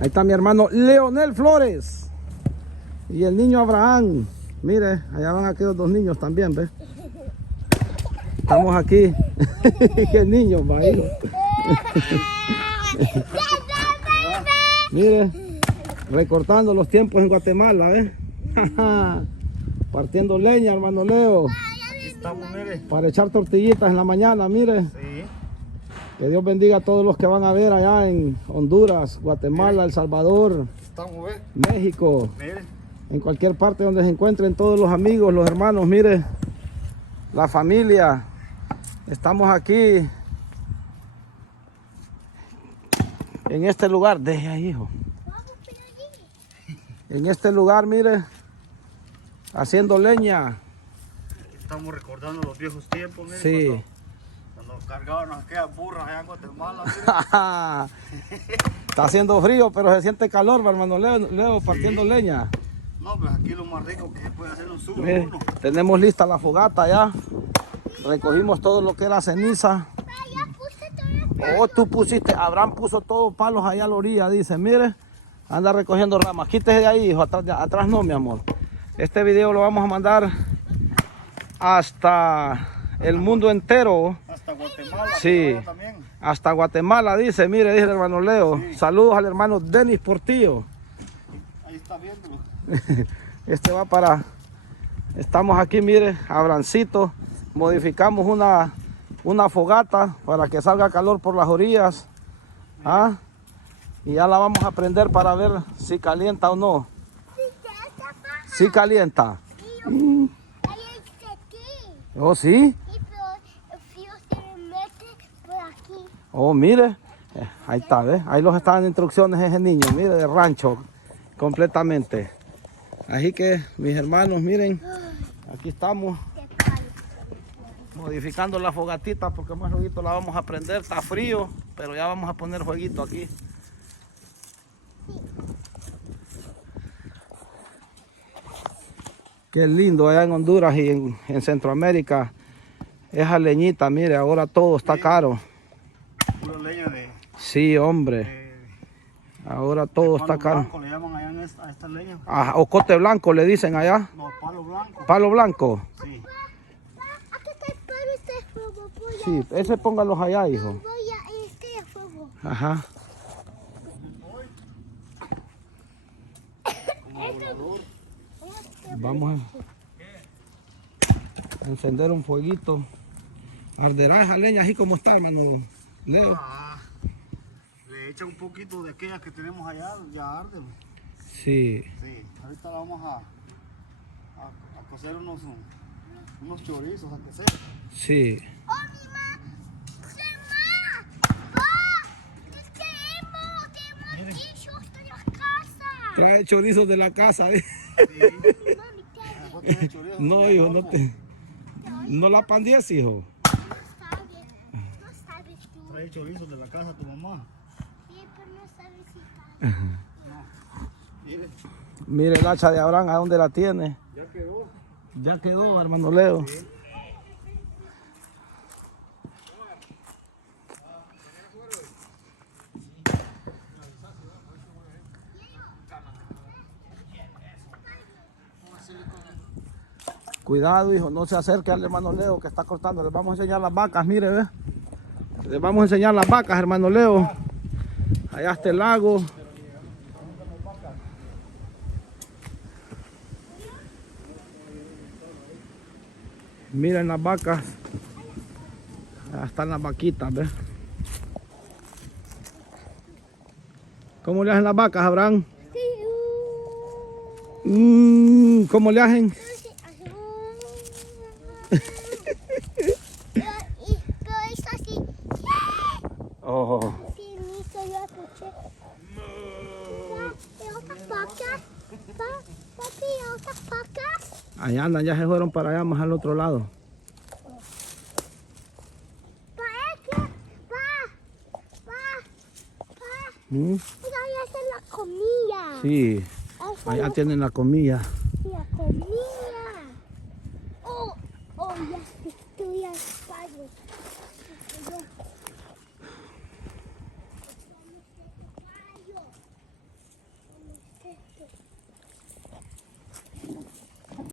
Ahí está mi hermano Leonel Flores. Y el niño Abraham. Mire, allá van aquellos dos niños también, ¿ves? Estamos aquí. Qué niño, va hijo. Mire, recortando los tiempos en Guatemala, ¿ves? Partiendo leña, hermano Leo. Estamos, mire. Para echar tortillitas en la mañana, mire. Sí. Que Dios bendiga a todos los que van a ver allá en Honduras, Guatemala, El Salvador, Estamos, ¿ves? México. Mire. En cualquier parte donde se encuentren todos los amigos, los hermanos, mire, la familia. Estamos aquí en este lugar. Deje ahí, hijo. En este lugar, mire, haciendo leña. Estamos recordando los viejos tiempos, mire. Sí. Cuando cargaban aquellas burras allá en Guatemala, mire. Está haciendo frío, pero se siente calor, hermano Leo, partiendo leña. No, pues aquí lo más rico que se puede hacer un sugo. Mire, tenemos lista la fogata ya. Recogimos todo lo que era ceniza. Oh, tú pusiste, Abraham puso todos palos allá a la orilla, dice, mire, anda recogiendo ramas. Quítese de ahí, hijo, atrás no, mi amor. Este video lo vamos a mandar hasta el mundo entero. Hasta Guatemala. Sí, También. hasta Guatemala, dice, mire, dice el hermano Leo. Sí. Saludos al hermano Denis Portillo. Ahí está viéndolo. Este va para, estamos aquí, mire, Abrancito, modificamos una fogata para que salga calor por las orillas. ¿Ah? Y ya la vamos a prender para ver si calienta o no. Si calienta. Oh, sí. Oh, mire. Ahí está, ¿ves? Ahí los están dando instrucciones ese niño, mire, de rancho completamente. Así que, mis hermanos, miren, aquí estamos modificando la fogatita porque más luego la vamos a prender. Está frío, pero ya vamos a poner fueguito aquí. Qué lindo allá en Honduras y en Centroamérica. Esa leñita, mire, ahora todo está caro. Pura leña de... Sí, hombre. Ahora todo está caro. Blanco, le llaman allá a esta leña. Ah, ocote blanco le dicen allá. No, palo blanco. Palo blanco. Sí. Sí, ese póngalos allá, hijo. Ajá. Vamos a encender un fueguito. Arderá esa leña así como está, hermano Leo. Ah, le echa un poquito de aquella que tenemos allá, ya arde. Sí. Sí, ahorita vamos a cocer unos chorizos, a que sea. Sí. Trae chorizos de la casa. ¿Eh? No, hijo, no te... No la pandies, hijo. Trae chorizos de la casa tu mamá. Sí, pero no sabes si está. Mire, Mire el hacha de Abraham, ¿a dónde la tiene? ya quedó. Ya quedó, hermano Leo. Sí. Cuidado, hijo, no se acerque al hermano Leo que está cortando. Les vamos a enseñar las vacas, mire, ve. Les vamos a enseñar las vacas, hermano Leo. Allá está el lago. Miren las vacas. Allá están las vaquitas, ¿ves? ¿Cómo le hacen las vacas, Abraham? ¿Cómo le hacen? Pero es así. Oh. Sí, listo, yo escuché. ¿Y otras vacas? Papi, ¿y otras vacas? Allá andan, ya se fueron para allá, más al otro lado. Mira, ahí hacen la comida. Sí, allá tienen la comida. La comida. Oh, ya estoy al padre.